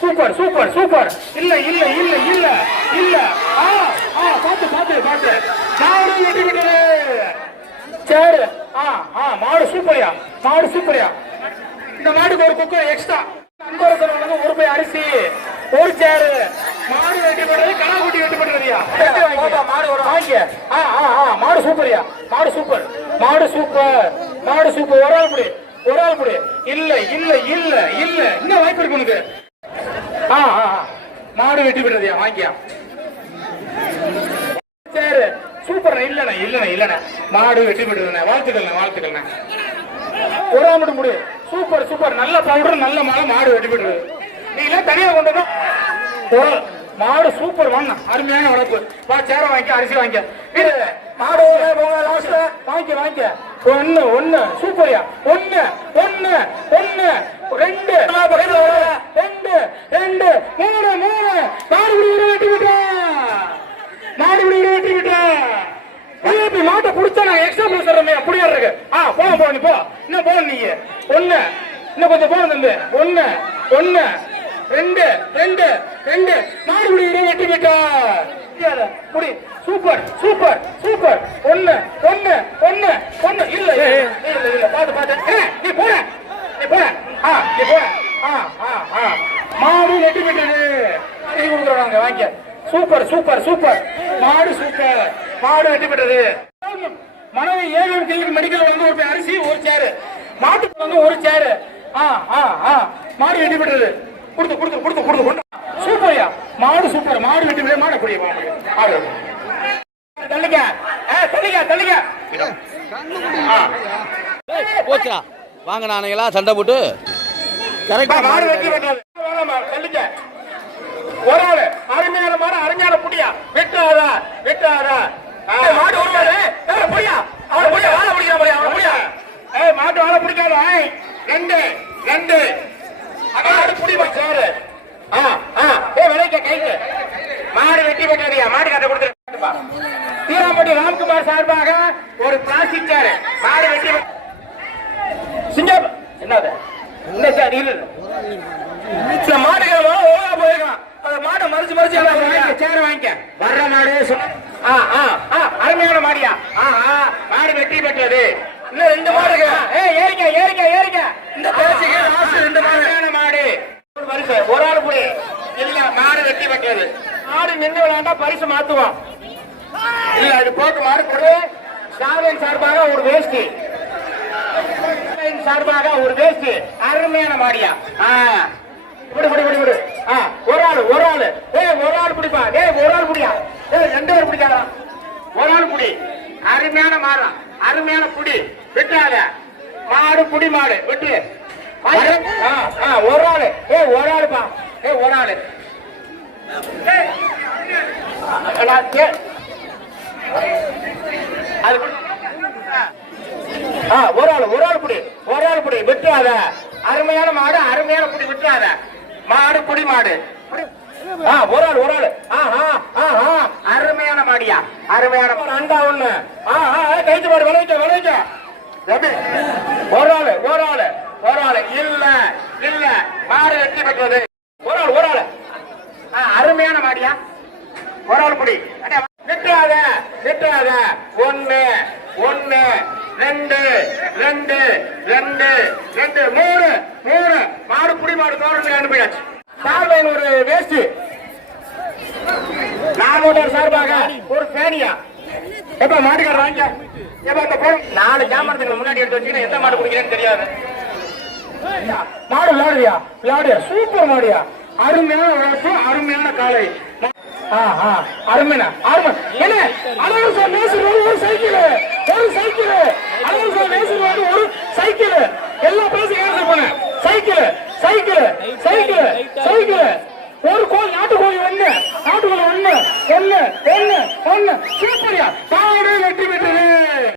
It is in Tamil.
Super super super. இல்ல இல்ல இல்ல இல்ல இல்ல. பாத்து பாத்து பாத்து. மாடு வெட்டி விட்டது. சரி. மாடு சூப்பரியா, மாடு சூப்பரியா. இந்த மாடுக்கு ஒரு குக்கர் எக்ஸ்ட்ரா. நண்பர்கள் ஒரு பை அரிசி, ஒரு சேரு. மாடு வெட்டி விட்டது, கடா குட்டி வெட்டி விட்டதுயா. மாடு வரும் வாங்க. மாடு சூப்பரியா, மாடு சூப்பர், மாடு சூப்பர், மாடு சூப்பர். ஒரு ஆள் புடி, ஒரு ஆள் புடி. இல்ல இல்ல இல்ல இல்ல. இன்னும் வாய்ப்பு இருக்கு உனக்கு. மாடு வெட்டி விட்டதுயா, வாங்கியா. சரி சூப்பர். இல்லண்ணா இல்லண்ணா இல்லண்ணா. மாடு வெட்டி விட்டதுண்ணே. வாழ்த்துக்கள்ண்ணே, வாழ்த்துக்கள்ண்ணே. ஒரு ஆள் மட்டும் முடி. Super super. நல்ல பவுடர், நல்ல மாலை. மாடு வெட்டி விட்டது. நீங்க தனியா கொண்டு வரணும். மாடு சூப்பர். வாங்க, அருமையான வளர்ப்பு. வா, சேர வாங்கி, அரிசி வாங்க. மாடு லாஸ்ட்ல வாங்கி வாங்க. ஒண்ணு ஒண்ணு சூப்பரியா. ஒண்ணு ஒண்ணு ஒண்ணு ரெண்டு ரெண்டு ரெண்டு மூணு மூணு. மாடு வெட்டி விட்டா, மாடு வெட்டி விட்டா. மாட்டை புடிச்சா நான் எக்ஸ்ட்ரா பிளஸ் தரமே. அப்படியே இருக்கு. போன போ, நீ போ. இன்னும் போ நீ. ஒண்ணு இன்னும் கொஞ்சம் போன தம்பி. ஒண்ணு ஒண்ணு ரெண்டு ரெண்டு ரெண்டு. மாடு வெட்டி விட்டா. முடி. Super super super. ஒண்ணு ஒண்ணு ஒண்ணு ஒண்ணு. இல்ல இல்ல இல்ல. பாத்து பாத்து. நீ போற, நீ போற, நீ போற. மாடு வெட்டி விட்டது. கொடுக்குறாங்க, வாங்க. Super super super. மாடு சூப்பர். மாடு வெட்டி விட்டது. மனைவி ஏவிஎம் கிளினிக் மெடிக்கல் வந்து ஒரு அரிசி, ஒரு சேரு. மாட்டுக்கு வந்து ஒரு சேரு. மாடு வெட்டி விட்டது. கொடுத்து கொடுத்து கொடுத்து கொடுத்து கொடுத்து. சூப்பர்யா, மாடு சூப்பர். மாடு வெட்டி விட. மாட கூடிய மாடு. தள்ளிக்க தள்ளிக்க தள்ளிக்க. போச்சா வாங்க. நானுங்களா சண்டை போட்டு மாடு வெட்டி விட்டது. தள்ளிக்க. ஒரு ஆளு அருமையான மாடு, அருமையான புடியா. வெட்டாதா வெட்டாதா. மாடு ஒரு மாடு புடியா. அவன் புடியா, வாழ பிடிக்கிற மாதிரி அவன் புடியா. மாட்டு வாழ பிடிக்காத. ரெண்டு ரெண்டு. மாடு புடி சாரு. விளைக்க கைக்கு. மாடு வெட்டி விட்டாடியா. மாடு கட்ட கொடுத்து. தீராம்பட்டி ராம்குமார் சார்பாக ஒரு பிளாஸ்டிக் சேரு. மாடு வெட்டி சிங்கம். என்னது இந்த சார் இல்ல. மாடுகள் போயிருக்கான். மாட்டை மறைச்சு மறைச்சு சேர வாங்கிக்க. வர்ற மாடு அருமையான மாடியா. மாடு வெட்டி பெற்றது. இன்னும் ரெண்டு மாடுங்க. ஏறிக்க ஏறிக்க ஏறிக்க. இந்த பேச்சுக்கு ரெண்டு மாடு. மாடு ஒரு ஆள் புடி. இல்ல, மாடு வெட்டி பெற்றது. மாடு நின்று விளையாண்டா பரிசு மாத்துவோம். இல்ல, அது போட்டு மாடு கொடு. ஸ்டாலின் சார்பாக ஒரு வேஷ்டி, சார்பாக ஒரு வேஷ்டி. அருமையான மாடியா. விடு விடு விடு விடு. ஒரு ஆளு ஒரு ஆளு. ஒரு ஆள் பிடிப்பா. ஒரு ஆள் பிடியா. ரெண்டு பேர் பிடிக்காதா. ஒரு ஆள் புடி. அருமையான மாடா, அருமையான புடி. விட்டாத மாடு புடி. மாடு விட்டு. ஒரு ஆளு. ஒரு ஆளுப்பா. ஒரு ஆளு. ஒரு ஆளு ஒரு ஆள் புடி. ஒரு ஆள் புடி. விட்டுறாத. அருமையான மாடு, அருமையான புடி. விட்டுறாத. மாடு புடி. மாடு ஒரு ஆள் ஒரு ஆள். அருமையான மாடியா, அருமையான. அண்டா ஒண்ணு. கைத்து மாடு. விளைவிக்க விளைவிக்க. ஒரு ஆளு ஒரு ஆளு ஒரு ஆளு. இல்ல இல்ல. மாடு வெற்றி பெற்றது. ஒரு ஆள் ஒரு ஆளு. அருமையான மாடியா. ஒரு ஆள் புடி. விட்டுறாத விட்டுறாத. ஒண்ணு ஒண்ணு ரெண்டு ரெண்டு ரெண்டு ரெண்டு மூணு மூணு. மாடு புடி. மாடு தோட்டத்துக்கு அனுப்பியாச்சு. சார்பாக ஒரு வேஸ்ட். நாகோட்டர் சார்பாக ஒரு பேனியா. எப்ப மாட்டுக்கார வாங்க. நாலு ஜாமரத்துக்கு முன்னாடி எடுத்து வச்சுக்கிட்டு எந்த மாடு குடிக்கிறேன்னு தெரியாது. மாடு விளையாடுவியா. விளையாடு. சூப்பர் மாடியா. அருமையான வளர்ப்பு, அருமையான காலை. அருமையா அருமை. என்ன அழகர் மேசூர் ஒரு சைக்கிள், ஒரு சைக்கிள். அழகர் மேசூர் ஒரு சைக்கிள். எல்லா பேசும் கேன்சல் பண்ண. Cycle cycle cycle cycle. ஒரு கோழி, நாட்டுக்கோழி ஒண்ணு. நாட்டுக்கோழி ஒண்ணு ஒண்ணு ஒண்ணு ஒண்ணு. சூப்பரியா. மாடு வெற்றி பெற்றது.